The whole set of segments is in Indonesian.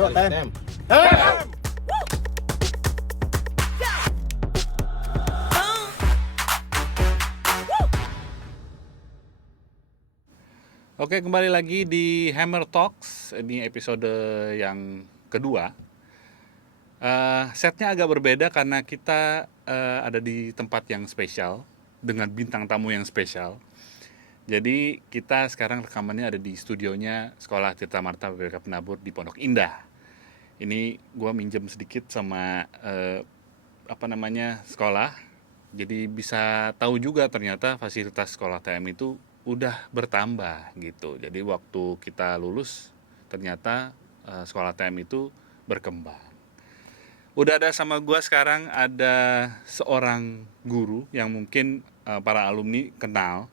Yuk, tem. Oke, kembali lagi di Hammer Talks. Ini episode yang kedua. Setnya agak berbeda karena kita ada di tempat yang spesial dengan bintang tamu yang spesial. Jadi kita sekarang rekamannya ada di studionya Sekolah Tirta Marta PPK Penabur di Pondok Indah. Ini gue minjem sedikit sama sekolah. Jadi bisa tahu juga ternyata fasilitas sekolah TM itu udah bertambah gitu. Jadi waktu kita lulus ternyata sekolah TM itu berkembang. Udah ada sama gue sekarang ada seorang guru yang mungkin para alumni kenal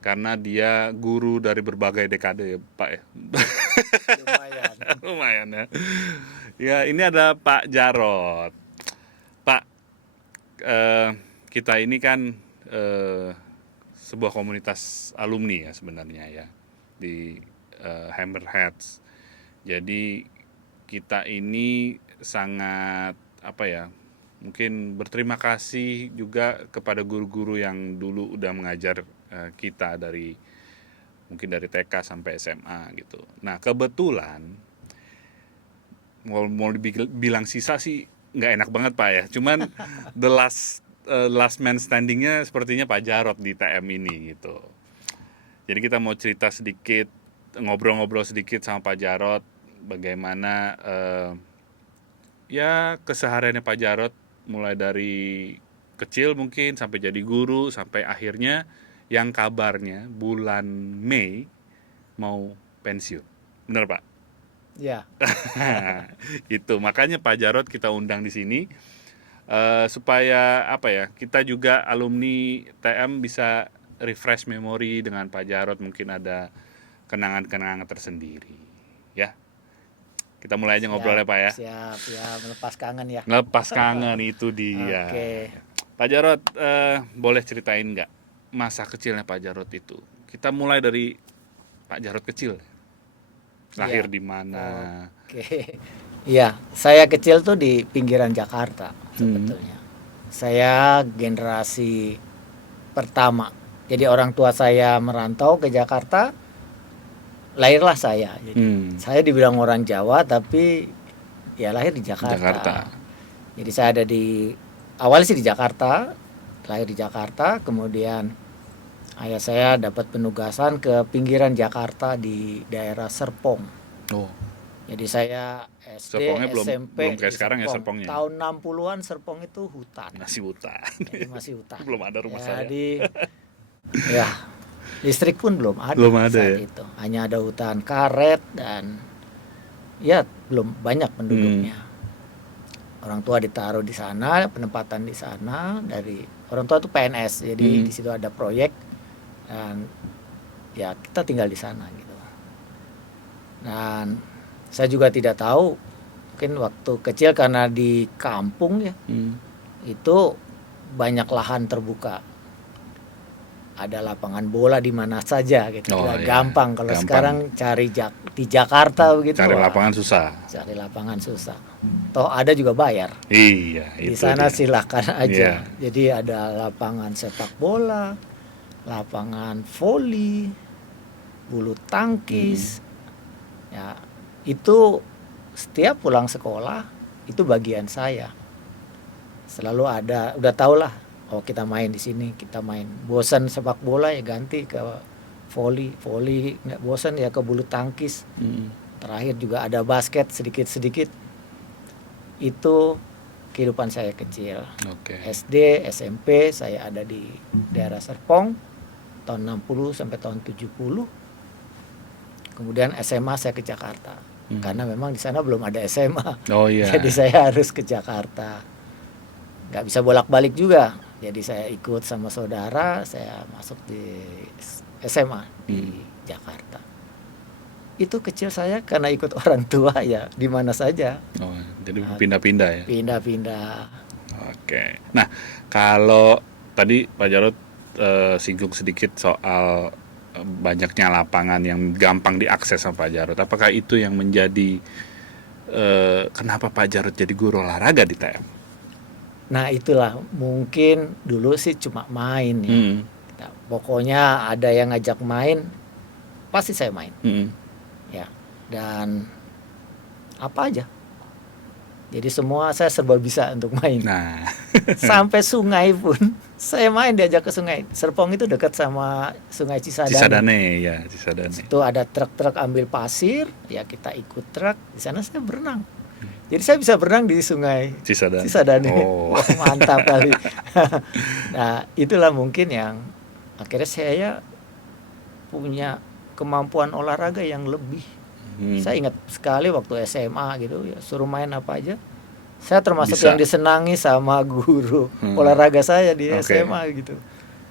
karena dia guru dari berbagai dekade ya Pak ya. Lumayan. Lumayan ya. Ya ini ada Pak Jarot. Pak, kita ini kan sebuah komunitas alumni ya sebenarnya ya di Hammerheads. Jadi kita ini sangat mungkin berterima kasih juga kepada guru-guru yang dulu udah mengajar kita dari TK sampai SMA gitu. Nah kebetulan mau dibilang sisa sih nggak enak banget Pak ya. Cuman the last man standingnya sepertinya Pak Jarot di TM ini gitu. Jadi kita mau cerita sedikit, ngobrol-ngobrol sedikit sama Pak Jarot bagaimana kesehariannya Pak Jarot mulai dari kecil mungkin sampai jadi guru sampai akhirnya yang kabarnya bulan Mei mau pensiun. Benar Pak? Ya. Itu makanya Pak Jarot kita undang di sini. Supaya kita juga alumni TM bisa refresh memori dengan Pak Jarot, mungkin ada kenangan-kenangan tersendiri ya. Kita mulai aja ngobrol ya Pak ya. Siap ya, melepas kangen ya. Melepas kangen itu dia. Oke. Pak Jarot boleh ceritain nggak masa kecilnya Pak Jarot itu? Kita mulai dari Pak Jarot kecil. Lahir di mana? Oke. Iya, saya kecil tuh di pinggiran Jakarta sebetulnya. Saya generasi pertama. Jadi orang tua saya merantau ke Jakarta, lahirlah saya. Jadi saya dibilang orang Jawa tapi ya lahir di Jakarta. Jadi saya ada awalnya sih di Jakarta, lahir di Jakarta, kemudian ayah saya dapat penugasan ke pinggiran Jakarta di daerah Serpong. Oh. Jadi saya SD, Serpongnya SMP belum kayak sekarang ya Serpong. Serpongnya. Tahun 60-an Serpong itu hutan. Masih hutan. Jadi masih hutan. Belum ada rumah saya. Jadi ya listrik pun belum ada ya? saat itu. Hanya ada hutan karet dan ya belum banyak penduduknya. Orang tua ditaruh di sana, penempatan di sana dari orang tua itu PNS. Jadi di situ ada proyek dan ya kita tinggal di sana gitu. Dan saya juga tidak tahu, mungkin waktu kecil karena di kampung ya, itu banyak lahan terbuka. Ada lapangan bola di mana saja gitu. Gampang kalau sekarang cari di Jakarta begitu. Cari lapangan susah. Cari lapangan susah. Toh ada juga bayar. Iya, di sana silahkan aja. Iya. Jadi ada lapangan sepak bola, lapangan voli, bulu tangkis. Ya, itu setiap pulang sekolah itu bagian saya. Selalu ada, udah tau lah. Oh kita main di sini, kita main. Bosan sepak bola ya ganti ke voli nggak bosan ya ke bulu tangkis. Terakhir juga ada basket sedikit-sedikit. Itu kehidupan saya kecil. SD, SMP saya ada di daerah Serpong tahun 60 sampai tahun 70. Kemudian SMA saya ke Jakarta. Karena memang di sana belum ada SMA. Oh iya. Jadi saya harus ke Jakarta. Nggak bisa bolak-balik juga. Jadi saya ikut sama saudara, saya masuk di SMA di Jakarta. Itu kecil saya karena ikut orang tua ya, di mana saja. Oh, jadi pindah-pindah ya? Pindah-pindah. Oke. Nah, kalau tadi Pak Jarot singgung sedikit soal banyaknya lapangan yang gampang diakses sama Pak Jarot. Apakah itu yang menjadi kenapa Pak Jarod jadi guru olahraga di TM? Nah itulah mungkin dulu sih cuma main ya. Nah, pokoknya ada yang ngajak main, pasti saya main. Ya, dan apa aja. Jadi semua saya serba bisa untuk main. Nah, Sampai sungai pun saya main, diajak ke sungai. Serpong itu dekat sama Sungai Cisadane. Cisadane. Itu ada truk-truk ambil pasir, ya kita ikut truk. Di sana saya berenang. Jadi saya bisa berenang di sungai Cisadane. Oh. Wah, mantap kali. Nah, itulah mungkin yang akhirnya saya punya kemampuan olahraga yang lebih. Saya ingat sekali waktu SMA gitu ya, suruh main apa aja. Saya termasuk Bisa. yang disenangi sama guru olahraga saya di SMA gitu.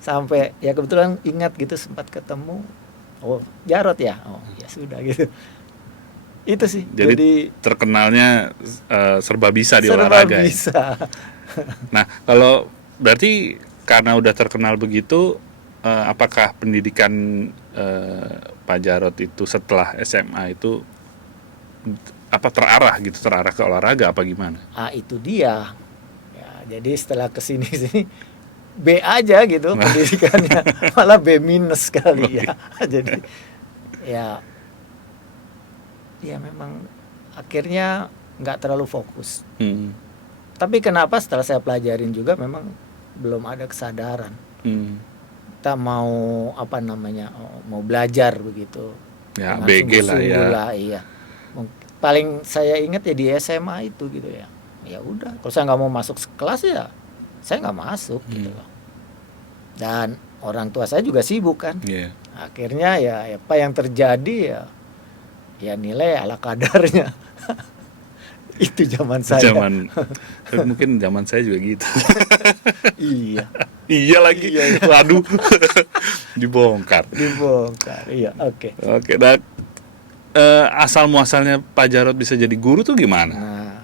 Sampai ya kebetulan ingat gitu sempat ketemu. Oh, Jarod ya. Oh, ya sudah gitu. Itu sih. Jadi terkenalnya serba bisa di serba olahraga. bisa. Nah, kalau berarti karena udah terkenal begitu, apakah pendidikan Pak Jarod itu setelah SMA itu terarah ke olahraga apa gimana? Ah, itu dia. Ya, jadi setelah kesini B aja gitu pendidikannya, malah B minus kali ya. Jadi ya memang akhirnya nggak terlalu fokus. Tapi kenapa setelah saya pelajarin juga memang belum ada kesadaran. Kita mau mau belajar begitu. Ya, dengan BG lah ya. Iya. Paling saya ingat ya di SMA itu gitu ya. Ya udah, kalau saya nggak mau masuk kelas ya saya nggak masuk gitu loh. Dan orang tua saya juga sibuk kan. Akhirnya ya apa yang terjadi ya nilai ala kadarnya. Itu zaman saya. Mungkin zaman saya juga gitu. Iya. Iya lagi. Waduh. Dibongkar. Iya, oke. Oke, dan asal muasalnya Pak Jarod bisa jadi guru tuh gimana? Nah,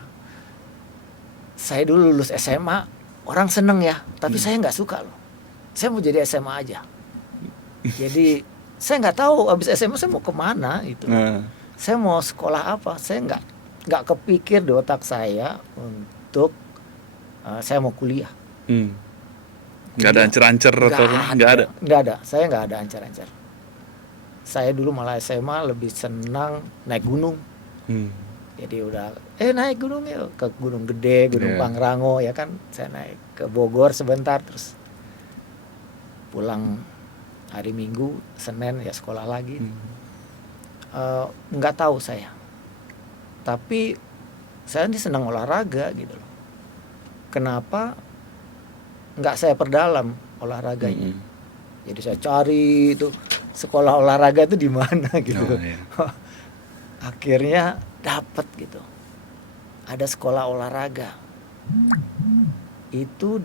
saya dulu lulus SMA, orang seneng ya, tapi saya nggak suka loh. Saya mau jadi SMA aja. Jadi saya nggak tahu abis SMA saya mau kemana itu. Saya mau sekolah apa? Saya nggak kepikir di otak saya untuk saya mau kuliah. Nggak ada ancer-ancer atau nggak ada? Nggak ada. Saya nggak ada ancer-ancer. Saya dulu malah SMA lebih senang naik gunung. Jadi udah naik gunung ya, ke Gunung Gede, Gunung Pangrango ya kan. Saya naik ke Bogor sebentar, terus pulang hari Minggu, Senin ya sekolah lagi. Nggak tahu saya. Tapi saya ini senang olahraga gitu loh. Kenapa nggak saya perdalam olahraganya? Jadi saya cari itu sekolah olahraga itu di mana gitu. Akhirnya dapat gitu. Ada sekolah olahraga. Itu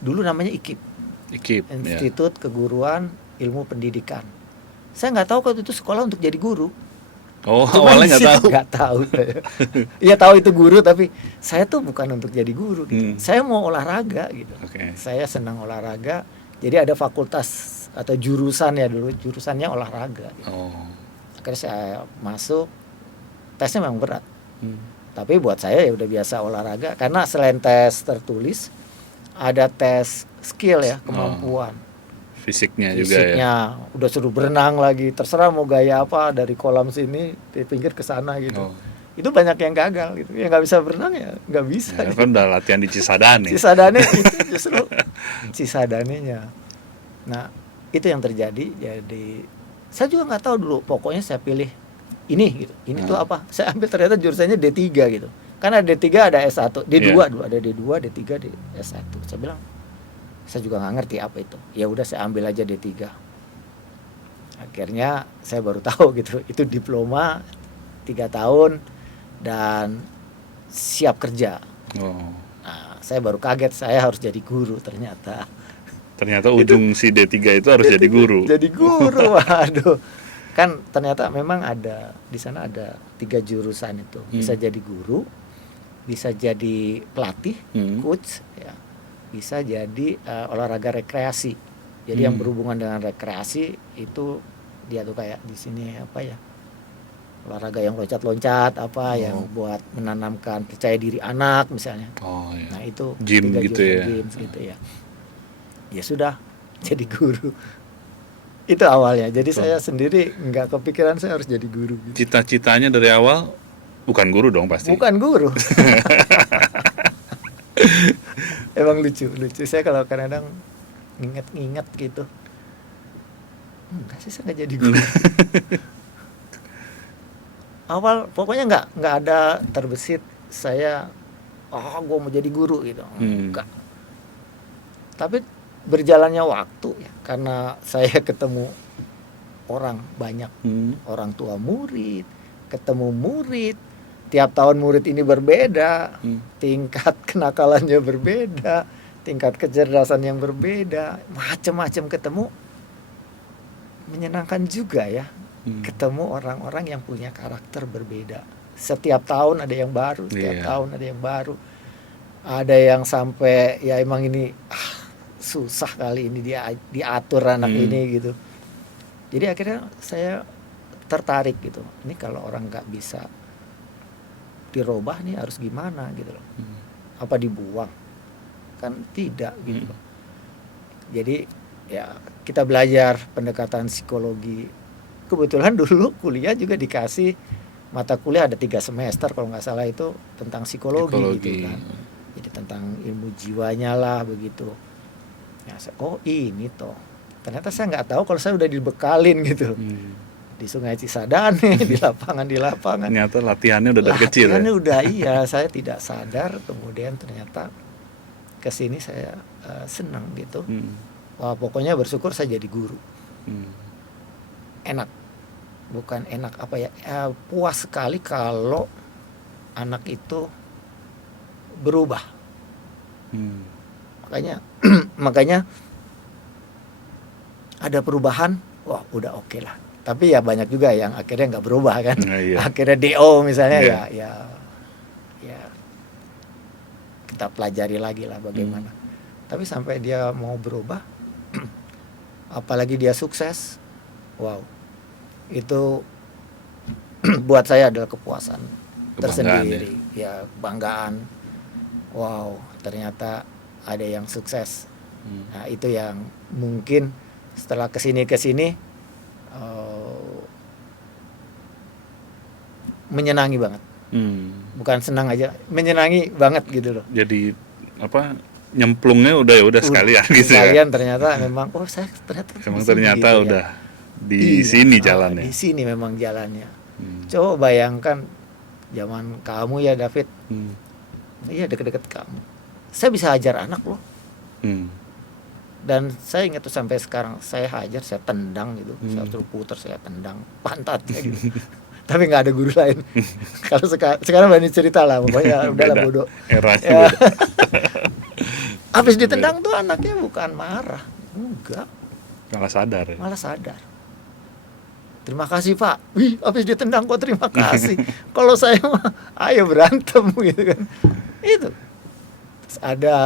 dulu namanya IKIP. Institut Keguruan Ilmu Pendidikan. Saya nggak tahu kalau itu sekolah untuk jadi guru. Oh, awalnya nggak tahu. Iya tahu itu guru, tapi saya tuh bukan untuk jadi guru gitu. Saya mau olahraga gitu. Saya senang olahraga. Jadi ada fakultas atau jurusan ya dulu, jurusannya olahraga gitu. Akhirnya saya masuk, tesnya memang berat. Tapi buat saya ya udah biasa olahraga, karena selain tes tertulis ada tes skill ya, kemampuan. Fisiknya juga ya. Udah suruh berenang lagi, terserah mau gaya apa, dari kolam sini di pinggir ke sana gitu. Itu banyak yang gagal gitu. Yang nggak bisa berenang ya nggak bisa. Ya, kan udah latihan di Cisadane. Cisadane itu justru Cisadanenya. Nah, itu yang terjadi. Jadi saya juga nggak tahu dulu. Pokoknya saya pilih ini gitu. Ini tuh apa? Saya ambil ternyata jurusannya D3 gitu. Karena D3 ada S1, D2 dulu ada D2, D3, S1. Saya bilang saya juga nggak ngerti apa itu. Ya udah saya ambil aja D3. Akhirnya saya baru tahu gitu. Itu diploma 3 tahun dan siap kerja. Nah, saya baru kaget saya harus jadi guru ternyata. Ternyata ujung si D3 itu harus jadi guru. Jadi guru, waduh. Kan ternyata memang ada di sana ada 3 jurusan itu. Bisa jadi guru, bisa jadi pelatih, coach ya. Bisa jadi olahraga rekreasi. Jadi yang berhubungan dengan rekreasi itu dia tuh kayak di sini apa ya? olahraga yang loncat-loncat apa yang buat menanamkan percaya diri anak misalnya. Oh ya. Nah itu Gym 3 gitu jurusan ya. games gitu ya. Ya sudah jadi guru. Itu awalnya. Jadi Betul. saya sendiri nggak kepikiran saya harus jadi guru. Gitu. Cita-citanya dari awal bukan guru dong pasti. Bukan guru. Emang lucu. Saya kalau kadang nginget gitu. Enggak sih, saya nggak jadi guru. Awal pokoknya nggak ada terbesit saya gue mau jadi guru gitu. Enggak. Tapi berjalannya waktu ya, karena saya ketemu orang banyak, orang tua murid, ketemu murid, tiap tahun murid ini berbeda, tingkat kenakalannya berbeda, tingkat kecerdasan yang berbeda, macam-macam ketemu, menyenangkan juga ya, ketemu orang-orang yang punya karakter berbeda. Setiap tahun ada yang baru, tahun ada yang baru, ada yang sampai ya emang ini susah kali ini dia diatur anak ini gitu. Jadi akhirnya saya tertarik gitu. Ini kalau orang nggak bisa dirubah nih harus gimana gitu loh. Apa dibuang? Kan tidak gitu loh. Jadi ya kita belajar pendekatan psikologi. Kebetulan dulu kuliah juga dikasih mata kuliah ada 3 semester kalau nggak salah itu tentang psikologi. Gitu kan. Jadi tentang ilmu jiwanya lah begitu. Ya, ini toh. Ternyata saya nggak tahu kalau saya udah dibekalin gitu. Di Sungai Cisadane, di lapangan. Ternyata latihannya udah dari kecil. Latihannya udah saya tidak sadar. Kemudian ternyata kesini saya senang gitu. Wah pokoknya bersyukur saya jadi guru. Enak, bukan enak apa ya? Puas sekali kalau anak itu berubah. Makanya ada perubahan, wah udah oke lah. Tapi ya banyak juga yang akhirnya nggak berubah kan. Akhirnya DO misalnya ya kita pelajari lagi lah bagaimana. Tapi sampai dia mau berubah, apalagi dia sukses, wow, itu buat saya adalah kepuasan tersendiri, ya kebanggaan. Wow, ternyata ada yang sukses. Nah itu yang mungkin setelah kesini menyenangi banget. Bukan senang aja, menyenangi banget gitu loh. Jadi apa nyemplungnya udah sekalian gitu ya. Sekalian ternyata memang saya ternyata gitu udah ya. Di sini jalannya. Di sini memang jalannya. Coba bayangkan zaman kamu ya David. Iya deket-deket kamu. Saya bisa ajar anak loh. Dan saya ingat tuh sampai sekarang saya hajar, saya tendang gitu. Saya suruh putar, saya tendang pantatnya gitu. Tapi nggak ada guru lain. Kalau sekarang berani cerita lah, pokoknya udahlah bodoh. Eranya beda. Habis ditendang tuh anaknya bukan marah, enggak. Malah sadar. Terima kasih Pak. Wih, habis ditendang kok terima kasih. Kalau saya mah ayo berantem gitu kan. Itu. Terus ada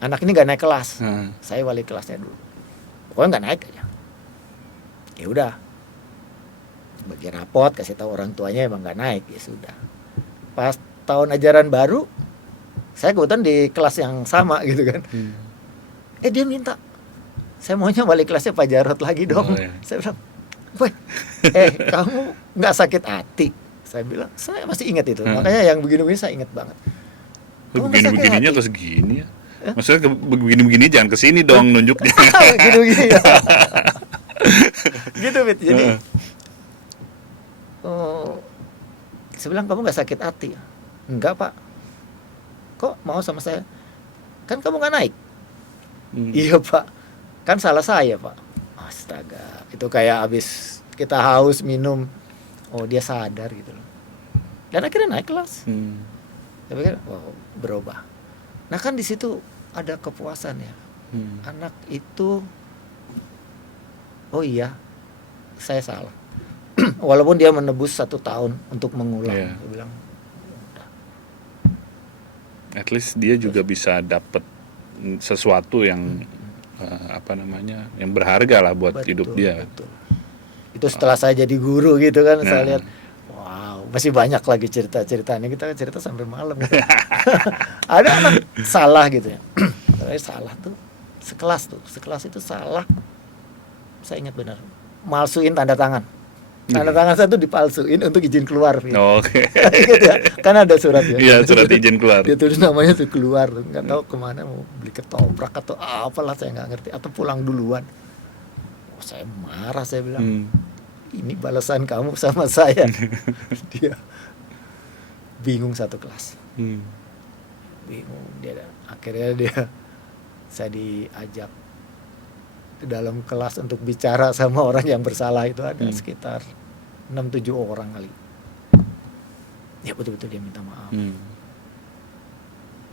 anak ini nggak naik kelas. Saya wali kelasnya dulu. Pokoknya nggak naik aja. Ya udah. Bagi rapot, kasih tahu orang tuanya emang nggak naik, ya sudah. Pas tahun ajaran baru, saya kebetulan di kelas yang sama gitu kan. Dia minta, saya maunya wali kelasnya Pak Jarod lagi dong. Saya bilang, kamu nggak sakit hati? Saya bilang, saya masih ingat itu. Makanya yang begini-begini saya ingat banget. Begini-begininya ke segini ya? Maksudnya begini-begini jangan ke sini dong nunjuknya. Gini-gini ya. Gitu Bet. Jadi saya bilang, kamu gak sakit hati? Enggak Pak. Kok mau sama saya? Kan kamu gak naik. Iya Pak. Kan salah saya Pak. Astaga. Itu kayak abis kita haus minum. Oh dia sadar gitu loh. Dan akhirnya naik kelas. Saya pikir, berubah. Nah kan di situ ada kepuasan ya. Anak itu, oh iya, saya salah. Walaupun dia menebus 1 tahun untuk mengulang, dia bilang, udah. At least dia juga bisa dapat sesuatu yang yang berharga lah buat hidup dia. Betul. Itu setelah saya jadi guru gitu kan, saya Nah. lihat, wow, masih banyak lagi cerita-ceritanya, kita cerita sampai malam gitu. Ada anak salah gitu ya. Tapi salah tuh sekelas itu salah, saya ingat benar, malsuin tanda tangan. Tanda tangan saya tuh dipalsuin untuk izin keluar gitu. Oke. Gitu ya. Kan ada surat ya. Iya, surat izin keluar. Dia tulis namanya tuh keluar tuh, nggak tahu kemana, mau beli ketoprak atau apalah, saya nggak ngerti, atau pulang duluan. Oh, saya marah, saya bilang, Hmm. ini balasan kamu sama saya. Dia bingung satu kelas, Hmm. bingung dia. Akhirnya saya diajak ke dalam kelas untuk bicara sama orang yang bersalah. Itu ada sekitar 6-7 orang kali. Ya betul-betul dia minta maaf. Hmm.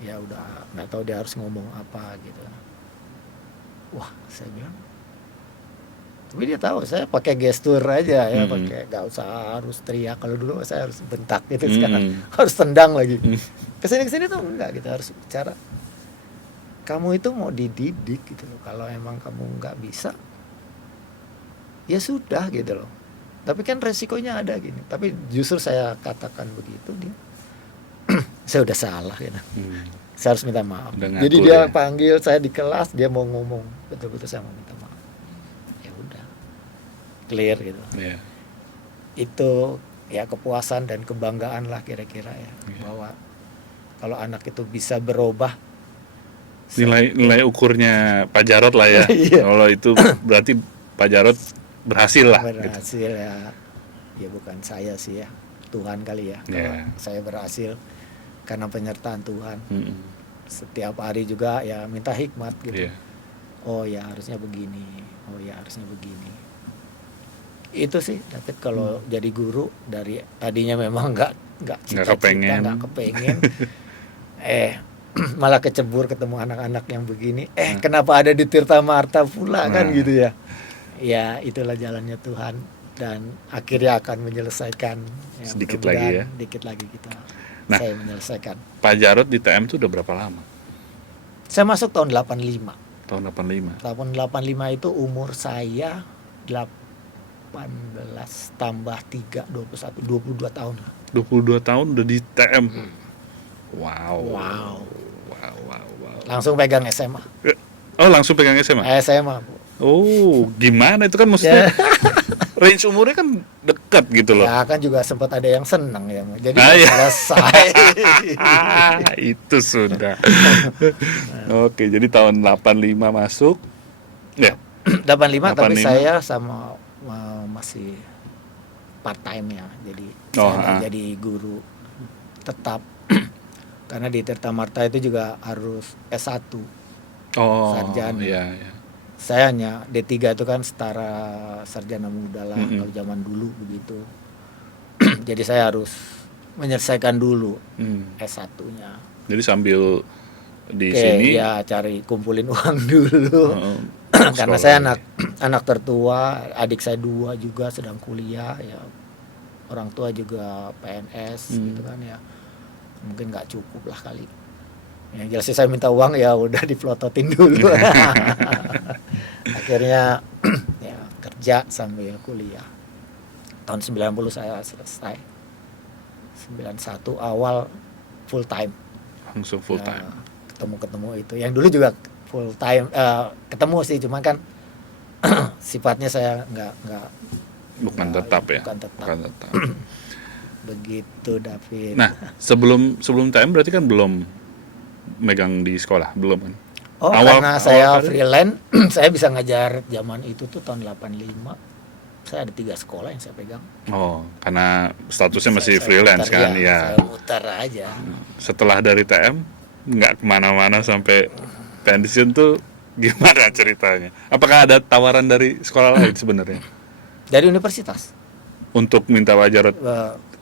Ya udah nggak tahu dia harus ngomong apa gitu. Wah, saya bilang, tapi dia tahu saya pakai gestur aja ya, pakai, nggak usah harus teriak. Kalau dulu saya harus bentak gitu, sekarang harus tendang lagi. Kesini tuh enggak, kita harus bicara. Kamu itu mau dididik gitu loh. Kalau emang kamu nggak bisa, ya sudah gitu loh. Tapi kan resikonya ada gini. Tapi justru saya katakan begitu, dia saya udah salah gitu. Saya harus minta maaf. Udah Jadi ngaku dia ya. panggil saya di kelas, dia mau ngomong, betul-betul saya mau minta maaf. Ya udah, clear gitu. Iya. Itu ya kepuasan dan kebanggaan lah kira-kira ya, bahwa kalau anak itu bisa berubah. Nilai ukurnya Pak Jarod lah ya. Iya. Kalau itu berarti Pak Jarod berhasil lah. Gitu. Berhasil ya bukan saya sih ya, Tuhan kali ya. Kalau saya berhasil karena penyertaan Tuhan. Setiap hari juga ya minta hikmat gitu. Iya. Oh ya harusnya begini, oh ya harusnya begini. Itu sih David kalau jadi guru, dari tadinya memang nggak kepengen. Malah kecebur ketemu anak-anak yang begini. Kenapa ada di Tirta Marta pula kan gitu ya. Ya itulah jalannya Tuhan, dan akhirnya akan menyelesaikan ya, sedikit lagi ya. Dikit lagi Nah, saya menyelesaikan. Pak Jarod di TM itu udah berapa lama? Saya masuk tahun 85. Tahun 85. Tahun 85 itu umur saya 18 tambah 3, 21, 22 tahun lah. 22 tahun udah di TM. Wow. Langsung pegang SMA. Oh, langsung pegang SMA? SMA, Bu. Oh, gimana itu kan maksudnya range umurnya kan dekat gitu loh. Ya kan juga sempat ada yang senang ya. Jadi iya. selesai. Itu sudah. Oke, jadi tahun 85 masuk. Ya. 85 tapi 85. saya sama masih part time ya. Jadi saya nggak jadi guru tetap. Karena di Tirta Marta itu juga harus S1. Sarjana. Iya. Saya hanya D3 itu kan setara sarjana muda lah, kalau zaman dulu begitu. Jadi saya harus menyelesaikan dulu S1-nya. Jadi sambil di sini ya cari kumpulin uang dulu. Karena saya anak tertua, adik saya 2 juga sedang kuliah ya. Orang tua juga PNS gitu kan ya. Mungkin nggak cukup lah kali. Yang jelas saya minta uang ya udah diplototin dulu. Akhirnya ya kerja sambil kuliah. Tahun 90 saya selesai. 91 awal full time. langsung full time. Ketemu itu. Yang dulu juga full time, ketemu sih, cuma kan sifatnya saya nggak bukan tetap ya. Bukan tetap. Begitu David. Nah, sebelum TM berarti kan belum megang di sekolah, belum kan? Karena saya freelance, saya bisa ngajar zaman itu tuh tahun 85. Saya ada 3 sekolah yang saya pegang. Oh, karena statusnya masih freelance kan? Ya. Saya muter aja. Setelah dari TM, nggak kemana-mana sampai pensiun tuh gimana ceritanya? Apakah ada tawaran dari sekolah lain sebenarnya? Dari universitas. Untuk minta Pak Jarod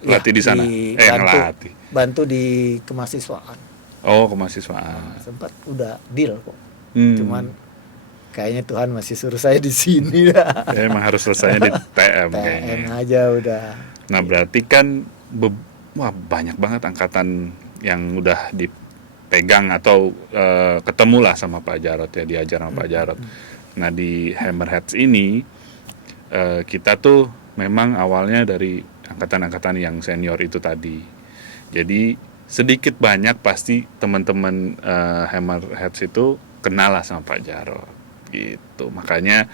latih di sana? Ngelatih. Bantu di kemahasiswaan. Oh, kemahasiswaan. Sempat udah deal kok. Cuman kayaknya Tuhan masih suruh saya di sini. Ya, emang harus selesainya di TM kayaknya. TM aja udah. Nah, berarti kan banyak banget angkatan yang udah dipegang atau ketemulah sama Pak Jarod ya, diajar sama Pak Jarod. Nah, di Hammerheads ini kita tuh memang awalnya dari angkatan-angkatan yang senior itu tadi. Jadi sedikit banyak pasti teman-teman Hammerheads itu kenal lah sama Pak Jarot gitu. Makanya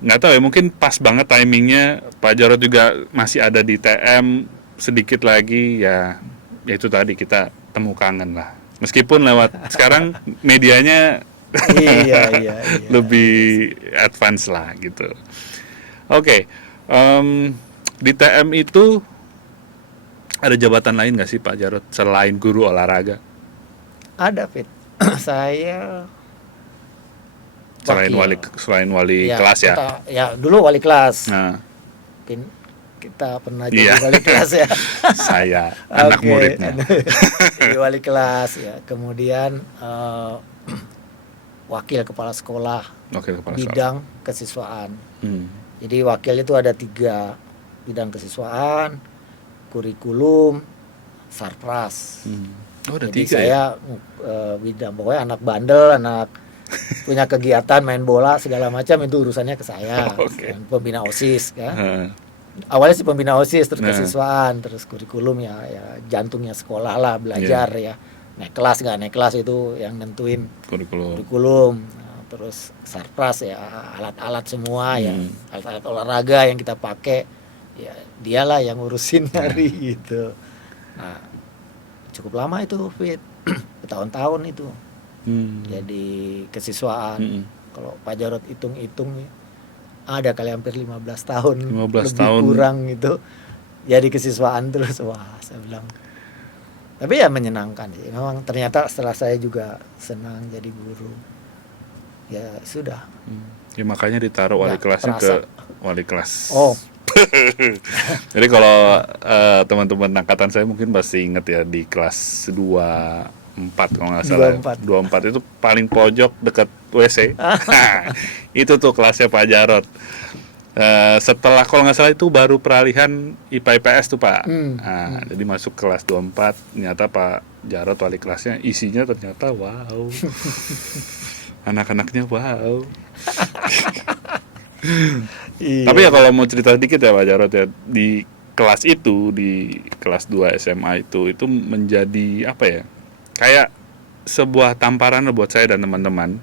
nggak tahu ya, mungkin pas banget timingnya Pak Jarot juga masih ada di TM, sedikit lagi ya itu tadi kita temu kangen lah. Meskipun lewat sekarang medianya Iya. lebih advance lah gitu. Oke, di TM itu ada jabatan lain nggak sih Pak Jarot selain guru olahraga? Ada, Fit. Saya Selain wali kelas ya? Ya dulu wali kelas. Nah, Mungkin kita pernah jadi iya. wali kelas ya. Saya anak Oke, muridnya. jadi wali kelas ya. Kemudian wakil kepala sekolah Oke, kepala sekolah. bidang kesiswaan. Hmm. Jadi wakil itu ada 3 bidang kesiswaan, kurikulum, sarpras. Oh, ada Jadi 3 ya? saya bidang pokoknya anak bandel, anak punya kegiatan main bola segala macam itu urusannya ke saya. Oke. Dan pembina OSIS kan. Heeh. Awalnya sih pembina OSIS, terus Nah. kesiswaan, terus kurikulum ya jantungnya sekolah lah, belajar ya. Naik kelas nggak naik kelas itu yang nentuin Kurikulum. kurikulum. Nah, terus sarpras ya alat-alat semua ya, alat-alat olahraga yang kita pakai ya dialah yang ngurusin hari gitu. Nah, cukup lama itu, Fit. Bertahun-tahun itu. Jadi kesiswaan. Kalau Pak Jarot hitung-hitung ada kali hampir 15 tahun 15 lebih tahun. kurang itu jadi kesiswaan terus. Wah, saya bilang, tapi ya menyenangkan sih memang. Ternyata setelah saya juga senang jadi guru ya sudah. Ya makanya ditaruh wali Nggak kelasnya ke terasa. wali kelas. Oh. Jadi kalau teman-teman angkatan saya mungkin pasti inget ya, di kelas 24 kalau nggak salah. 24 itu paling pojok dekat WC. Nah, itu tuh kelasnya Pak Jarot. Setelah kalau nggak salah itu baru peralihan IPA IPS tuh Pak. Jadi masuk kelas 24, ternyata Pak Jarot wali kelasnya, isinya ternyata wow. Anak-anaknya wow. Iya. Tapi ya kalau mau cerita sedikit ya Pak Jarot ya, di kelas itu, di kelas 2 SMA itu menjadi apa ya, kayak sebuah tamparan buat saya dan teman-teman,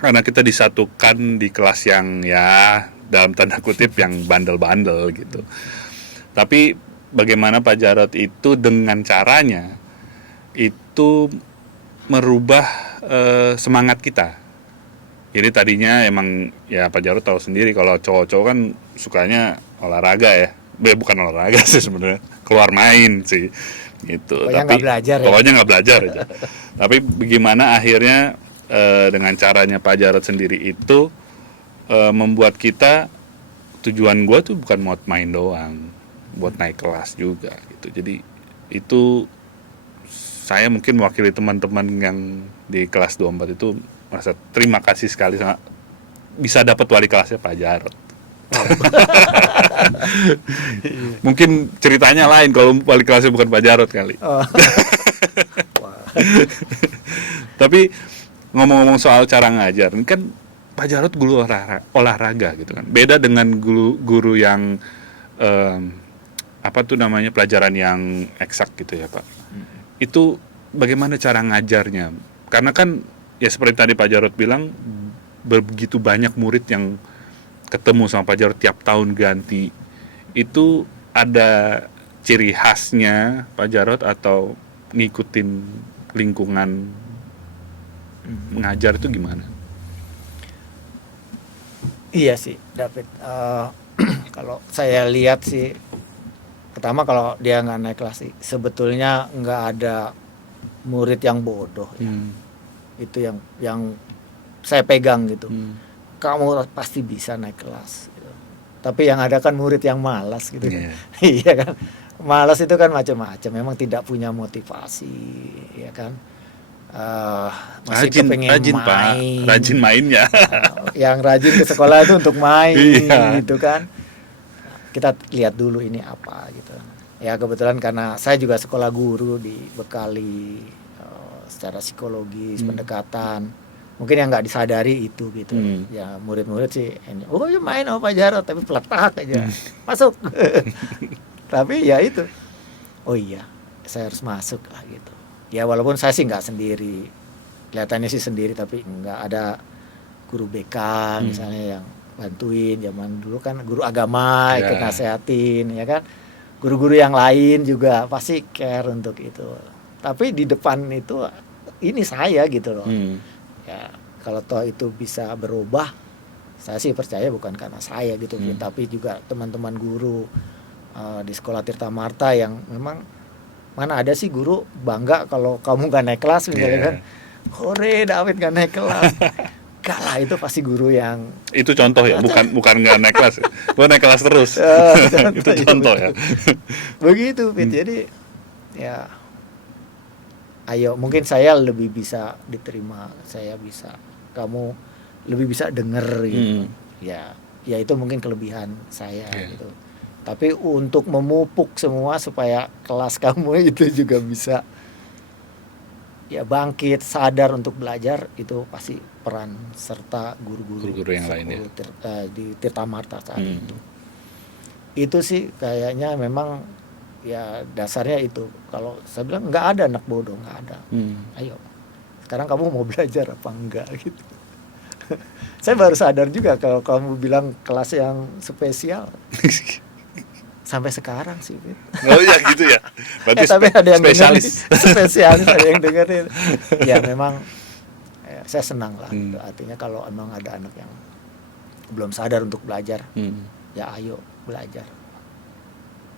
karena kita disatukan di kelas yang ya dalam tanda kutip yang bandel-bandel gitu. Tapi bagaimana Pak Jarot itu dengan caranya itu merubah semangat kita. Jadi tadinya emang ya Pak Jarot tahu sendiri kalau cowok-cowok kan sukanya olahraga ya. Bukan olahraga sih sebenarnya, keluar main sih gitu. Pokoknya nggak belajar ya. Pokoknya nggak belajar aja. Tapi bagaimana akhirnya dengan caranya Pak Jarot sendiri itu membuat kita, tujuan gue tuh bukan mau main doang, buat naik kelas juga gitu. Jadi itu saya mungkin mewakili teman-teman yang di kelas 24 itu merasa terima kasih sekali sama bisa dapat wali kelasnya Pak Jarot. Mungkin ceritanya lain kalau wali kelasnya bukan Pak Jarot kali. Tapi ngomong-ngomong soal cara ngajar, ini kan Pak Jarot guru olahraga gitu kan. Beda dengan guru yang apa tuh namanya, pelajaran yang eksak gitu ya Pak. Itu bagaimana cara ngajarnya? Karena kan ya seperti tadi Pak Jarot bilang, begitu banyak murid yang ketemu sama Pak Jarot tiap tahun ganti. Itu ada ciri khasnya Pak Jarot atau ngikutin lingkungan mengajar itu gimana? Iya sih, David. Kalau saya lihat sih, pertama kalau dia nggak naik kelas sih, sebetulnya nggak ada murid yang bodoh ya. Itu yang saya pegang gitu. Kamu pasti bisa naik kelas gitu. Tapi yang ada kan murid yang malas gitu kan. Iya kan, malas itu kan macam-macam, memang tidak punya motivasi ya kan. Masih kepengen rajin main Pak, rajin mainnya. Yang rajin ke sekolah itu untuk main Iya. gitu kan. Kita lihat dulu ini apa gitu. Ya kebetulan karena saya juga sekolah guru, dibekali secara psikologis, pendekatan mungkin yang nggak disadari itu gitu. Ya murid-murid sih, oh ya main sama Pak Jarod, tapi peletak aja masuk. Tapi ya itu, oh iya saya harus masuk lah gitu. Ya walaupun saya sih nggak sendiri, kelihatannya sih sendiri, tapi nggak ada guru BK misalnya yang bantuin. Zaman dulu kan guru agama ikut nasehatin, ya kan. Guru-guru yang lain juga pasti care untuk itu. Tapi di depan itu ini saya gitu loh. Ya kalau toh itu bisa berubah, saya sih percaya bukan karena saya gitu, tapi juga teman-teman guru di sekolah Tirta Marta yang memang, mana ada sih guru bangga kalau kamu gak naik kelas misalnya kan, hore David gak naik kelas. Gak lah, itu pasti guru yang itu contoh ya, bukan nggak naik kelas, gue naik kelas terus. Itu contoh ya. Begitu, Fit. Jadi ya, ayo mungkin saya lebih bisa diterima, saya bisa, kamu lebih bisa denger gitu. Ya itu mungkin kelebihan saya gitu. Tapi untuk memupuk semua supaya kelas kamu itu juga bisa ya bangkit, sadar untuk belajar, itu pasti peran serta guru-guru yang lain ya. Di Tirta Marta saat itu. Itu sih kayaknya memang ya dasarnya itu. Kalau saya bilang nggak ada anak bodoh, nggak ada. Ayo, sekarang kamu mau belajar apa enggak gitu. Saya baru sadar juga kalau kamu bilang kelas yang spesial. Sampai sekarang sih, Fit. Oh ya gitu ya. Berarti Tapi ada yang spesialis. Spesialis, ada yang dengerin. Ya memang saya senang lah gitu. Artinya kalau emang ada anak yang belum sadar untuk belajar, ya ayo belajar.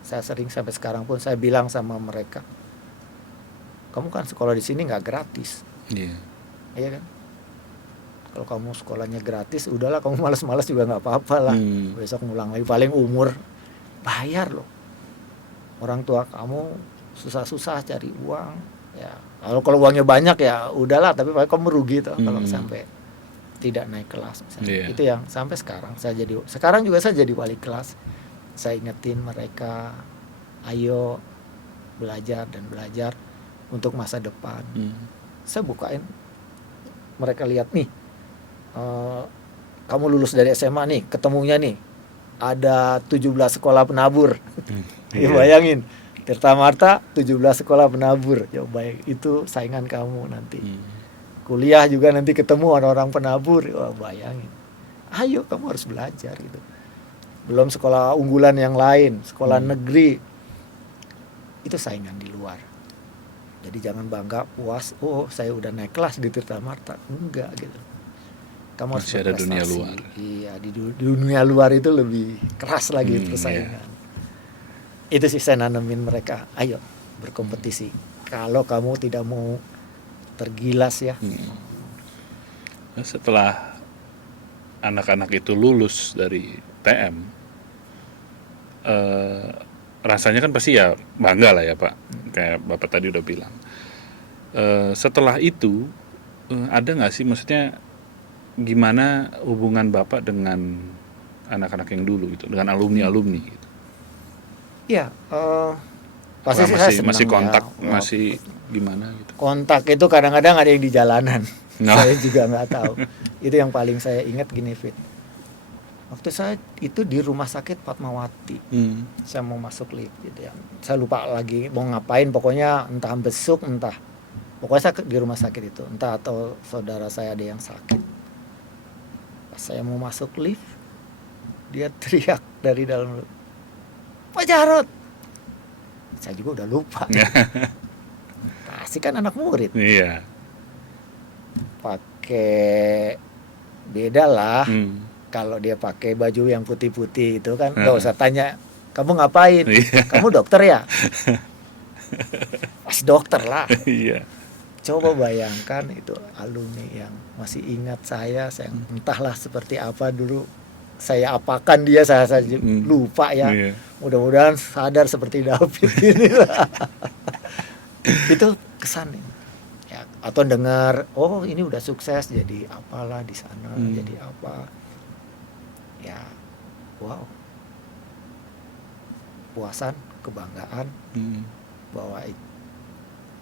Saya sering sampai sekarang pun saya bilang sama mereka, kamu kan sekolah di sini nggak gratis. Iya kan? Kalau kamu sekolahnya gratis, udahlah kamu malas-malas juga nggak apa-apa lah. Besok ngulang lagi, paling umur bayar loh. Orang tua kamu susah-susah cari uang. Ya, kalau uangnya banyak ya udahlah, tapi kamu rugi tuh kalau sampai tidak naik kelas. Itu yang sampai sekarang sekarang juga saya jadi wali kelas. Saya ingetin mereka, ayo belajar dan belajar untuk masa depan. Saya bukain, mereka lihat nih, kamu lulus dari SMA nih, ketemunya nih ada 17 sekolah penabur. Ya bayangin, Tirta Marta 17 sekolah penabur. Ya baik, itu saingan kamu nanti. Kuliah juga nanti ketemu orang-orang penabur. Wah, bayangin. Ayo kamu harus belajar gitu. Belum sekolah unggulan yang lain, sekolah negeri. Itu saingan di luar. Jadi jangan bangga puas, oh saya udah naik kelas di Tirta Marta. Enggak gitu. Kamu harus masih ada dunia luar. Iya, di dunia luar itu lebih keras lagi persaingan. Itu sih saya nanemin mereka, ayo berkompetisi. Kalau kamu tidak mau tergilas ya. Setelah anak-anak itu lulus dari TM, rasanya kan pasti ya bangga lah ya Pak, kayak Bapak tadi udah bilang. Setelah itu ada nggak sih, maksudnya gimana hubungan Bapak dengan anak-anak yang dulu gitu, dengan alumni gitu? Iya, pasti saya senang masih kontak, ya. masih gimana gitu? Kontak itu kadang-kadang ada yang di jalanan. Saya juga nggak tahu. Itu yang paling saya ingat gini, Fit. Waktu saya itu di rumah sakit Fatmawati, saya mau masuk lift gitu ya. Saya lupa lagi mau ngapain, pokoknya entah besuk, pokoknya saya di rumah sakit itu, entah atau saudara saya ada yang sakit. Saya mau masuk lift, dia teriak dari dalam, Pak Jarod. Saya juga udah lupa. Pasti kan anak murid. Iya. Pakai beda lah. Kalau dia pakai baju yang putih-putih itu kan, nggak usah tanya, kamu ngapain? Kamu dokter ya? Pas dokter lah. Iya. Coba bayangkan itu alumni yang masih ingat saya entahlah seperti apa dulu saya apakan dia, saya lupa ya. Mudah-mudahan sadar seperti David ini lah. Itu kesan ya. Atau dengar, oh ini udah sukses jadi apalah di sana, jadi apa ya, wow, puasan, kebanggaan bahwa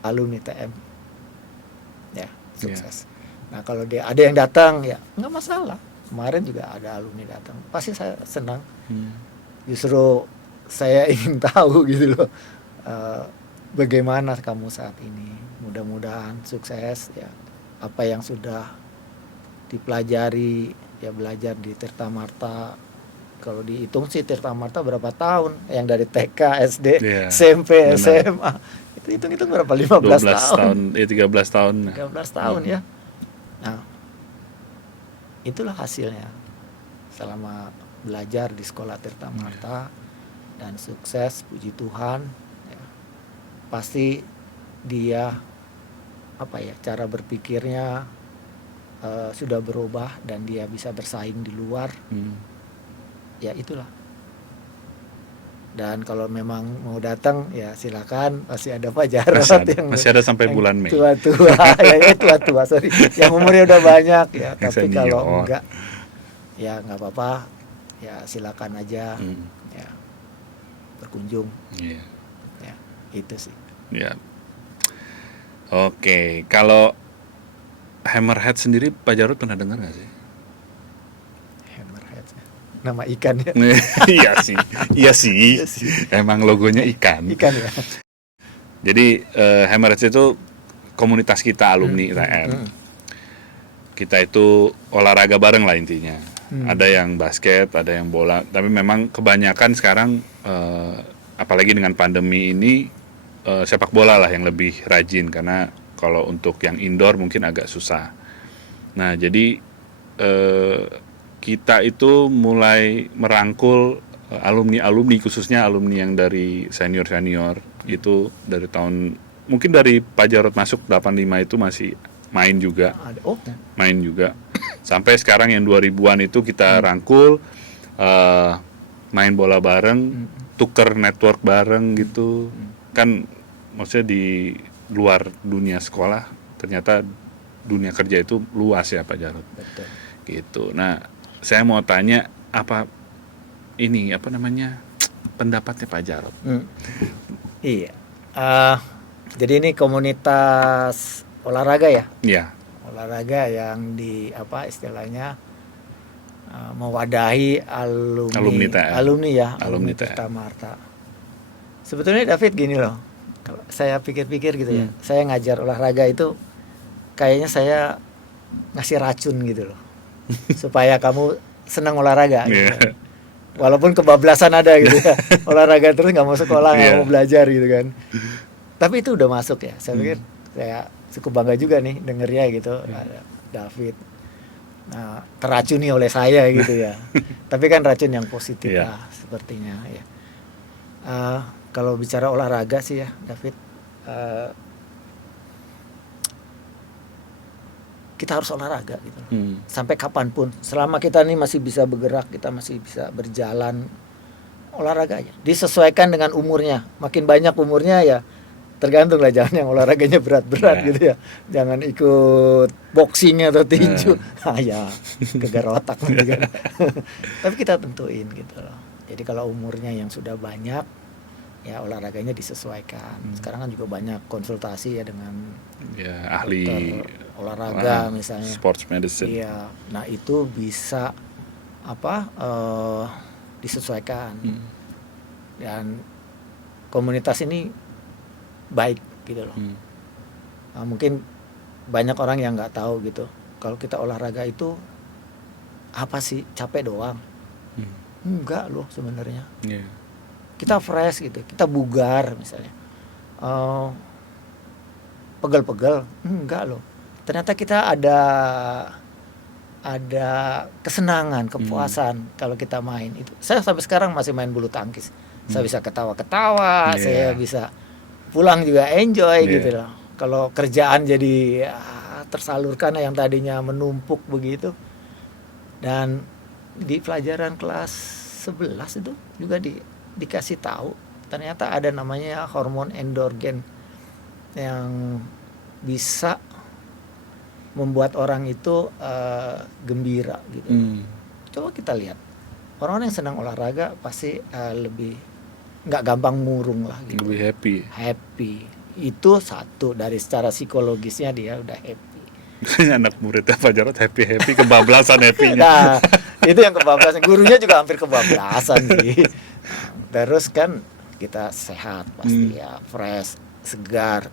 alumni TM ya sukses. Nah kalau dia ada yang datang ya nggak masalah. Kemarin juga ada alumni datang, pasti saya senang. Justru saya ingin tahu gitu loh, bagaimana kamu saat ini. Mudah-mudahan sukses ya. Apa yang sudah dipelajari ya, belajar di Tirta Marta. Kalau dihitung sih Tirta Marta berapa tahun? Yang dari TK, SD, Iya, SMP, benar. SMA. Itu hitung-hitung berapa? 15 tahun. 13 tahun. 13 tahun ya. Nah, itulah hasilnya selama belajar di sekolah Tirta Marta dan sukses, puji Tuhan. Ya. Pasti dia cara berpikirnya sudah berubah dan dia bisa bersaing di luar. Ya itulah. Dan kalau memang mau datang ya silakan, masih ada Pak Jarot masih ada sampai bulan Mei. Tua-tua, tua-tua sorry, yang umurnya udah banyak ya. Yang Tapi senior. kalau enggak, ya nggak apa-apa, ya silakan aja, ya berkunjung. Iya. Ya itu sih. Ya. Oke, kalau Hammerhead sendiri Pak Jarod pernah dengar nggak sih? Hammerhead, nama ikan ya. Iya sih. Emang logonya ikan. Ikan ya. Jadi Hammerhead itu komunitas kita alumni ITM. Kita itu olahraga bareng lah intinya. Ada yang basket, ada yang bola. Tapi memang kebanyakan sekarang, apalagi dengan pandemi ini, sepak bola lah yang lebih rajin. Karena kalau untuk yang indoor mungkin agak susah. Nah jadi kita itu mulai merangkul alumni-alumni, khususnya alumni yang dari senior-senior. Itu dari mungkin dari Pak Jarod masuk 85 itu masih main juga. Main juga. Sampai sekarang yang 2000-an itu kita rangkul, main bola bareng, tuker network bareng gitu. Kan maksudnya di luar dunia sekolah ternyata dunia kerja itu luas ya Pak Jarod. Betul. Gitu. Nah, saya mau tanya pendapatnya Pak Jarod. Iya. Jadi ini komunitas olahraga ya? Iya. Olahraga yang istilahnya mewadahi alumni Tirta Marta. Sebetulnya David gini loh, kalau saya pikir-pikir gitu ya, saya ngajar olahraga itu kayaknya saya ngasih racun gitu loh, supaya kamu senang olahraga. Gitu. Walaupun kebablasan ada gitu ya, olahraga terus nggak mau sekolah, nggak mau belajar gitu kan. Tapi itu udah masuk ya. Saya pikir saya cukup bangga juga nih dengernya gitu, ada David. Nah, teracuni oleh saya gitu ya. Tapi kan racun yang positif lah sepertinya ya. Kalau bicara olahraga sih ya David, kita harus olahraga gitu. Sampai kapanpun, selama kita nih masih bisa bergerak, kita masih bisa berjalan, olahraga aja. Disesuaikan dengan umurnya. Makin banyak umurnya ya tergantung lah, jangan yang olahraganya berat-berat gitu ya. Jangan ikut boxing atau tinju. Ya gegar otak gitu kan. Tapi kita tentuin gitu loh. Jadi kalau umurnya yang sudah banyak, ya olahraganya disesuaikan. Sekarang kan juga banyak konsultasi ya dengan ahli olahraga misalnya. Sports medicine. Iya. Nah, itu bisa disesuaikan. Dan komunitas ini baik gitu loh. Nah, mungkin banyak orang yang nggak tahu gitu. Kalau kita olahraga itu apa sih? Capek doang. Enggak loh sebenarnya. Kita fresh gitu, kita bugar misalnya, pegel-pegel, enggak loh. Ternyata kita ada kesenangan, kepuasan kalau kita main itu. Saya sampai sekarang masih main bulu tangkis. Saya bisa ketawa-ketawa, saya bisa pulang juga enjoy gitu loh. Kalau kerjaan jadi tersalurkan yang tadinya menumpuk begitu. Dan di pelajaran kelas 11 itu juga dikasih tahu ternyata ada namanya hormon endorgen yang bisa membuat orang itu gembira gitu. Coba kita lihat orang-orang yang senang olahraga pasti lebih nggak gampang murung lah gitu. Lebih happy. Itu satu dari secara psikologisnya dia udah happy. Anak muridnya Pak Jarod happy kebablasan happynya. Nah, itu yang kebablasan. Gurunya juga hampir kebablasan sih. Terus kan kita sehat pasti ya, fresh, segar.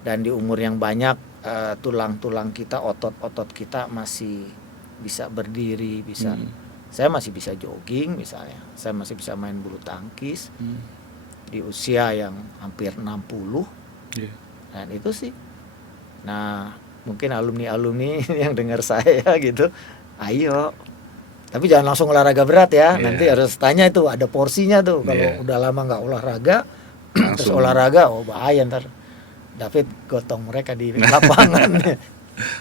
Dan di umur yang banyak tulang-tulang kita, otot-otot kita masih bisa berdiri, bisa. Saya masih bisa jogging misalnya. Saya masih bisa main bulu tangkis. Di usia yang hampir 60. Iya. Dan itu sih. Nah, mungkin alumni-alumni yang dengar saya gitu, ayo. Tapi jangan langsung olahraga berat ya. Nanti harus tanya itu, ada porsinya tuh. Kalau udah lama nggak olahraga, terus olahraga, oh bahaya ntar. David gotong mereka di lapangan.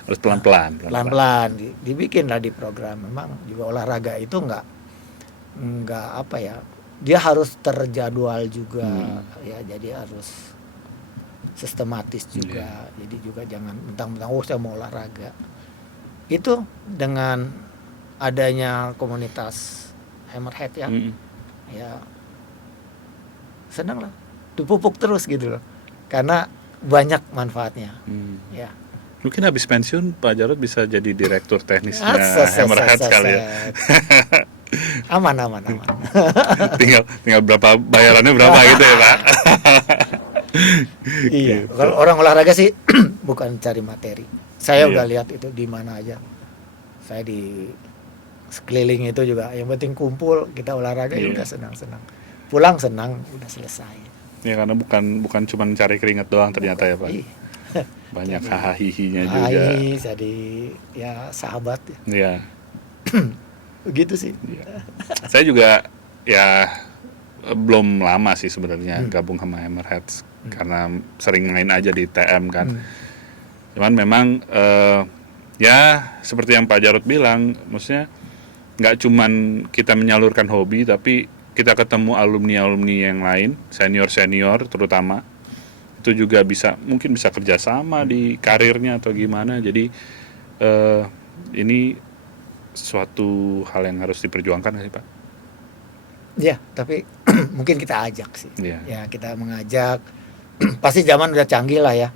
Harus pelan-pelan. Dibikin lah di program. Memang juga olahraga itu nggak apa ya. Dia harus terjadwal juga, ya. Jadi harus sistematis juga. Jadi juga jangan mentang-mentang saya mau olahraga. Itu dengan adanya komunitas Hammerhead ya, ya senang lah, dipupuk terus gitu loh, karena banyak manfaatnya. Ya. Mungkin habis pensiun Pak Jarod bisa jadi direktur teknisnya Hammerhead sekali ya. Aman. tinggal berapa bayarannya berapa gitu ya Pak. Iya, kalau orang olahraga sih bukan cari materi. Saya udah lihat itu di mana aja. Saya di sekeliling itu juga, yang penting kumpul, kita olahraga ya udah senang-senang. Pulang senang, udah selesai. Ya karena bukan cuma cari keringat doang ternyata ya Pak. Banyak hahaha-hihinya juga. Jadi ya sahabat ya. Iya. Begitu sih. Ya. Saya juga ya belum lama sih sebenarnya gabung sama Hammerhead karena sering main aja di TM kan. Cuman memang ya seperti yang Pak Jarod bilang, maksudnya nggak cuman kita menyalurkan hobi, tapi kita ketemu alumni-alumni yang lain, senior-senior terutama, itu juga mungkin bisa kerjasama di karirnya atau gimana. Jadi ini suatu hal yang harus diperjuangkan sih Pak. Ya, tapi mungkin kita ajak sih. Yeah. Ya, kita mengajak. Pasti zaman udah canggih lah ya.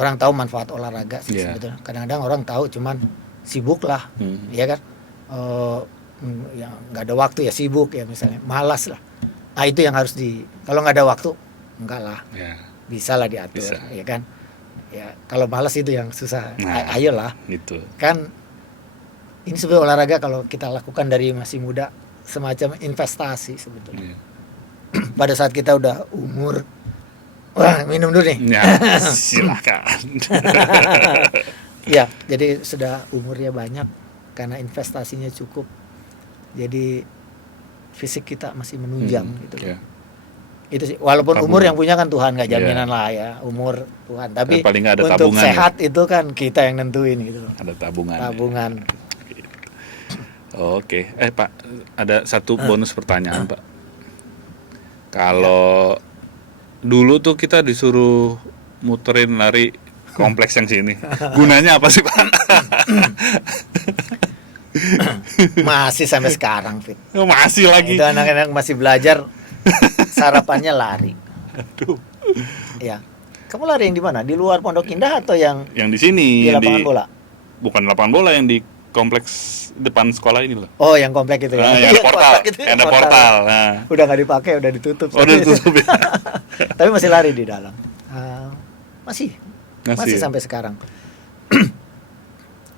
Orang tahu manfaat olahraga sih sebetulnya. Kadang-kadang orang tahu cuman sibuk lah, ya kan? Ya nggak ada waktu ya, sibuk ya misalnya, malas lah. Nah itu yang harus kalau nggak ada waktu, enggak lah. Bisa lah diatur, ya kan? Ya kalau malas itu yang susah. Ayolah. Gitu. Kan ini sebenarnya olahraga kalau kita lakukan dari masih muda, semacam investasi sebetulnya. Pada saat kita udah umur, wah minum dulu nih. Ya, silakan. Ya, jadi sudah umurnya banyak karena investasinya cukup. Jadi fisik kita masih menunjang gitu. Itu sih, walaupun umur yang punya kan Tuhan, nggak jaminan lah ya, umur Tuhan. Tapi paling ada untuk tabungan sehat itu kan kita yang nentuin gitu. Ada tabungan. Oke, Pak, ada satu bonus pertanyaan Pak. Kalau dulu tuh kita disuruh muterin lari kompleks yang sini, gunanya apa sih Pak? Masih sampai sekarang, Fit. Masih lagi. Itu anak-anak masih belajar, sarapannya lari. Aduh. Ya, kamu lari yang di mana? Di luar Pondok Indah atau yang di sini? Di lapangan bola? Bukan lapangan bola, yang di kompleks depan sekolah ini loh. Oh, yang komplek itu ya. Yang portal. Yang ada portal. Nah. Udah nggak dipakai, udah ditutup. Udah ditutup ya. Tapi masih lari di dalam. Masih sampai sekarang.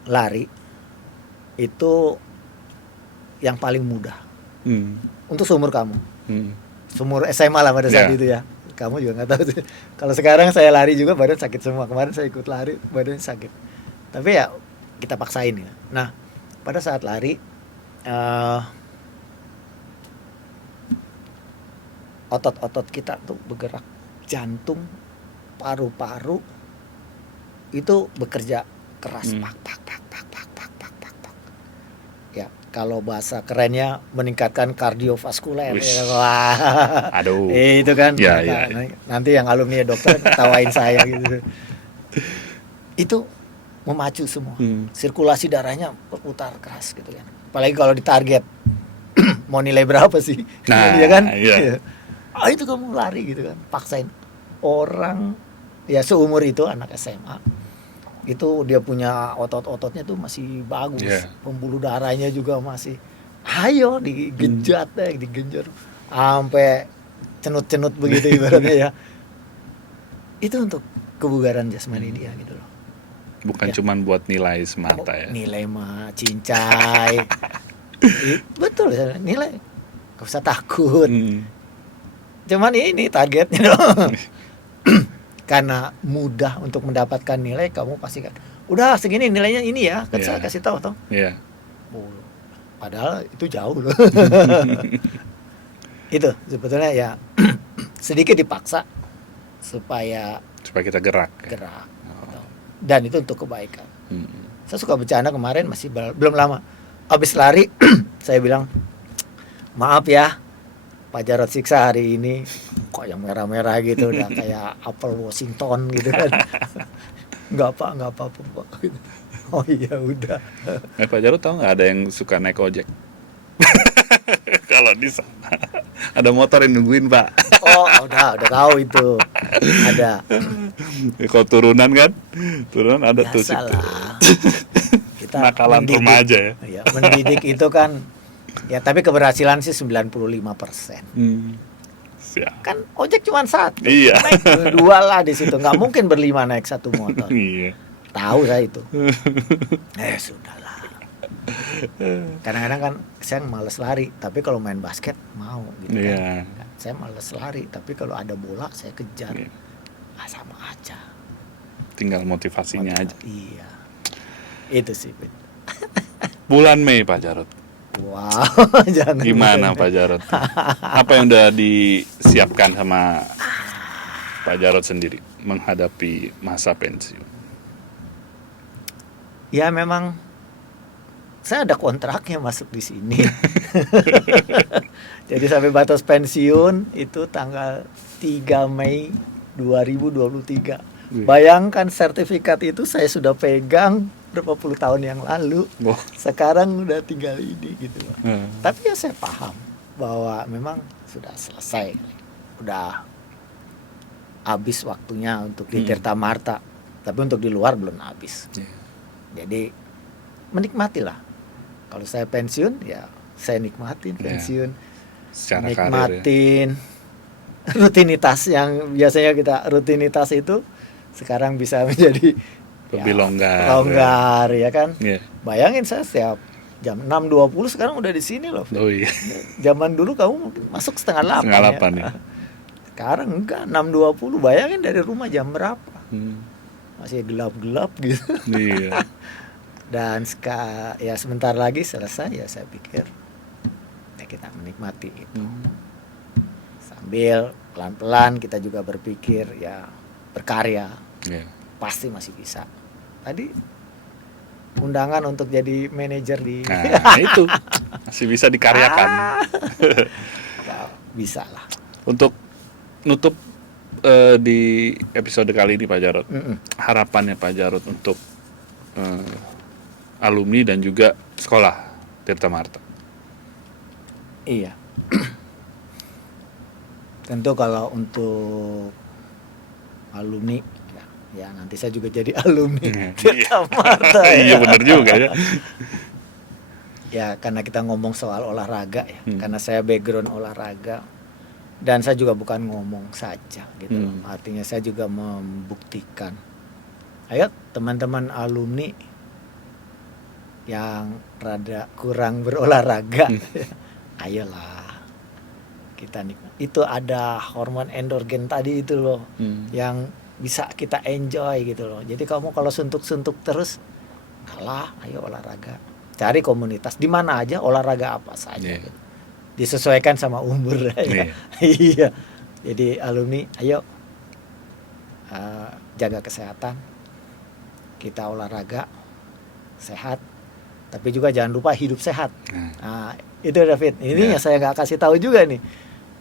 Lari itu yang paling mudah untuk seumur kamu. Seumur SMA lah pada saat itu ya. Kamu juga nggak tahu. Kalau sekarang saya lari juga badan sakit semua. Kemarin saya ikut lari badan sakit. Tapi ya kita paksain ya. Nah, pada saat lari otot-otot kita tuh bergerak, jantung, paru-paru itu bekerja keras, pak. Ya, kalau bahasa kerennya meningkatkan kardiovaskuler. Wah. Aduh. Itu kan. Ya. Nanti yang alumni dokter ketawain saya gitu. Itu memacu semua. Sirkulasi darahnya berputar keras gitu kan. Apalagi kalau ditarget. Mau nilai berapa sih? Nah, ya kan? Iya. Itu kamu lari gitu kan. Paksain. Orang ya seumur itu anak SMA itu dia punya otot-ototnya tuh masih bagus, Iya. pembuluh darahnya juga masih, ayo digejat deh, digenjot sampai cenut-cenut begitu ibaratnya ya. Itu untuk kebugaran jasmani dia gitu loh. Bukan Ya. cuman buat nilai semata ya. Nilai mah cincai. Betul ya, nilai gak usah takut. Cuman ini targetnya dong. Karena mudah untuk mendapatkan nilai, kamu pasti kan udah segini nilainya ini ya, kan saya Iya. kasih tahu toh. Iya. Oh, padahal itu jauh loh. Itu sebetulnya ya sedikit dipaksa supaya Supaya kita gerak. gerak. Dan itu untuk kebaikan. Hmm. Saya suka bercanda kemarin, masih belum lama habis lari saya bilang, maaf ya Pak Jarod Siksa, hari ini kok yang merah-merah gitu, udah kayak apel Washington gitu kan. nggak apa-apa Pak. Oh iya udah. Pak Jarod tahu nggak ada yang suka naik ojek? Kalau di sana ada motor yang nungguin Pak. Oh udah tahu itu ada. Kalau turunan kan, turunan ada tuh situ. Biasalah. Kita Nakalan mendidik. remaja ya. Ya, mendidik itu kan ya, tapi keberhasilan sih 95%. Siap. Kan ojek cuma satu. Iya. Naik dua lah di situ. Nggak mungkin berlima naik satu motor. Iya. Tahu saya itu. Sudahlah. Kadang-kadang kan saya males lari, tapi kalau main basket mau gitu Iya. kan. Saya males lari, tapi kalau ada bola saya kejar. Iya. Sama aja. Tinggal motivasinya aja. Iya. Itu sih. Fit. Bulan Mei Pak Jarod. Wow, jangan. Gimana Pak Jarod? Apa yang udah disiapkan sama Pak Jarod sendiri menghadapi masa pensiun? Ya memang saya ada kontraknya masuk di sini. Jadi sampai batas pensiun itu tanggal 3 Mei 2023. Bayangkan sertifikat itu saya sudah pegang berapa puluh tahun yang lalu. Oh. Sekarang udah tinggal ini gitu loh. Hmm. Tapi ya saya paham bahwa memang sudah selesai. Udah habis waktunya untuk di Tirta Marta. Tapi untuk di luar belum habis. Yeah. Jadi menikmatilah. Kalau saya pensiun ya saya nikmatin pensiun. Secara Nikmatin rutinitas yang biasanya kita rutinitas itu sekarang bisa menjadi lebih longgar ya kan. Yeah. Bayangin saya setiap jam 6.20 sekarang udah di sini loh. Oh iya. Zaman dulu kamu mungkin masuk setengah 8 Setengah 8 ya. Sekarang enggak, 6.20. Bayangin dari rumah jam berapa. Masih gelap-gelap gitu. Iya. Dan ya sebentar lagi selesai ya, saya pikir ya kita menikmati itu. Sambil pelan-pelan kita juga berpikir ya berkarya. Yeah. Pasti masih bisa. Tadi undangan untuk jadi manajer di Nah, itu masih bisa dikaryakan. Ya, bisa lah. Untuk nutup di episode kali ini Pak Jarod, harapannya Pak Jarod untuk alumni dan juga sekolah Tirta Marta. Iya. Tentu kalau untuk alumni ya nanti saya juga jadi alumni Tirta Marta. Iya benar juga ya. Ya karena kita ngomong soal olahraga ya, karena saya background olahraga dan saya juga bukan ngomong saja gitu. Artinya saya juga membuktikan. Ayo teman-teman alumni yang rada kurang berolahraga, ayolah kita nikmat. Itu ada hormon endorgen tadi itu loh, yang bisa kita enjoy gitu loh. Jadi kamu kalau suntuk-suntuk terus, kalah, ayo olahraga. Cari komunitas di mana aja, olahraga apa saja. Yeah. Gitu. Disesuaikan sama umur ya. Iya. Jadi alumni, ayo jaga kesehatan. Kita olahraga sehat, tapi juga jangan lupa hidup sehat. Nah, itu David. Ini yang saya nggak kasih tahu juga nih.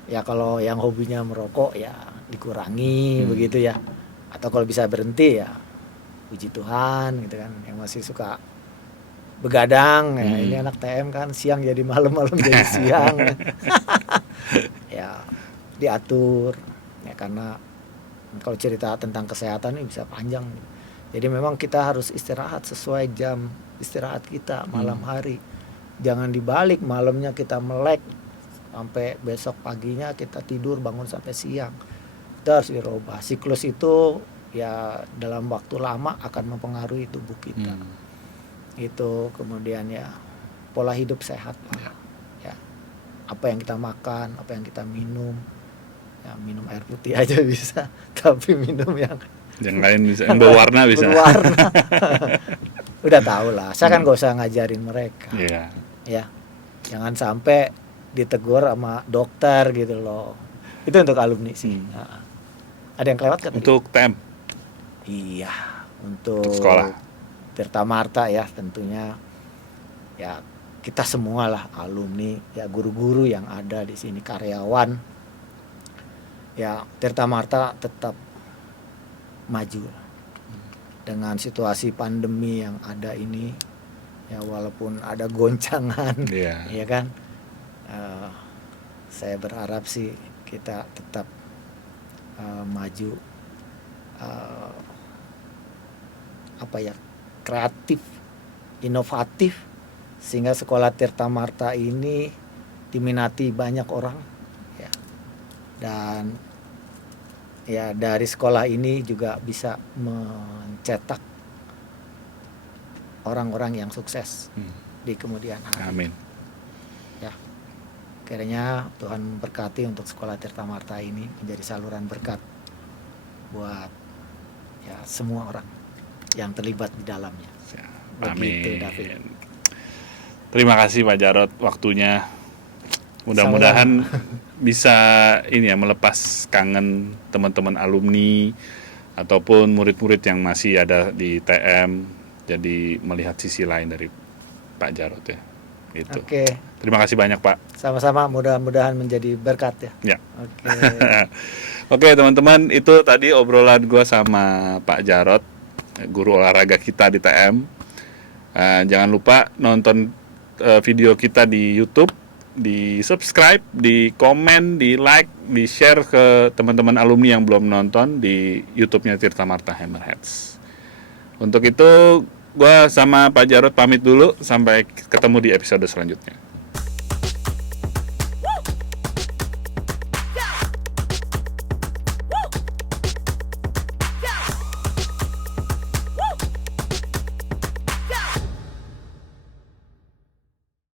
Ya kalau yang hobinya merokok ya dikurangi begitu ya. Atau kalau bisa berhenti ya puji Tuhan gitu kan. Yang masih suka begadang ya, ini anak TM kan siang jadi malam, malam jadi siang. Ya diatur ya, karena kalau cerita tentang kesehatan ini bisa panjang. Jadi memang kita harus istirahat sesuai jam istirahat kita malam hari. Jangan dibalik, malamnya kita melek sampai besok paginya kita tidur bangun sampai siang. Itu harus dirubah. Siklus itu ya dalam waktu lama akan mempengaruhi tubuh kita. Itu kemudian ya pola hidup sehat lah. Ya. Apa yang kita makan, apa yang kita minum. Ya, minum air putih aja bisa, tapi minum yang lain bisa, yang berwarna bisa. Berwarna. Udah tahu lah. Saya kan gak usah ngajarin mereka. Iya. Ya, jangan sampai ditegur sama dokter gitu loh. Itu untuk alumni sih. Nah, ada yang kelewat kan? Untuk TM. Iya, untuk sekolah. Tirta Marta ya tentunya. Ya kita semua lah alumni, ya guru-guru yang ada di sini, karyawan. Ya Tirta Marta tetap maju dengan situasi pandemi yang ada ini. Ya walaupun ada goncangan, ya kan, saya berharap sih kita tetap maju, kreatif, inovatif, sehingga sekolah Tirta Marta ini diminati banyak orang, ya. Dan ya dari sekolah ini juga bisa mencetak orang-orang yang sukses di kemudian hari. Amin. Ya, kiranya Tuhan berkati untuk sekolah Tirta Marta ini menjadi saluran berkat buat ya semua orang yang terlibat di dalamnya. Begitu, Amin. David. Terima kasih Pak Jarod waktunya. Mudah-mudahan bisa ini ya melepas kangen teman-teman alumni ataupun murid-murid yang masih ada di TM. Jadi melihat sisi lain dari Pak Jarod ya. Itu. Oke. Terima kasih banyak Pak. Sama-sama, mudah-mudahan menjadi berkat ya. Ya. Oke. Oke teman-teman, itu tadi obrolan gue sama Pak Jarod, guru olahraga kita di TM. Jangan lupa nonton video kita di YouTube, di subscribe, di komen, di like, di share ke teman-teman alumni yang belum nonton di YouTube-nya Tirta Marta Hammerheads. Untuk itu gue sama Pak Jarod pamit dulu, sampai ketemu di episode selanjutnya.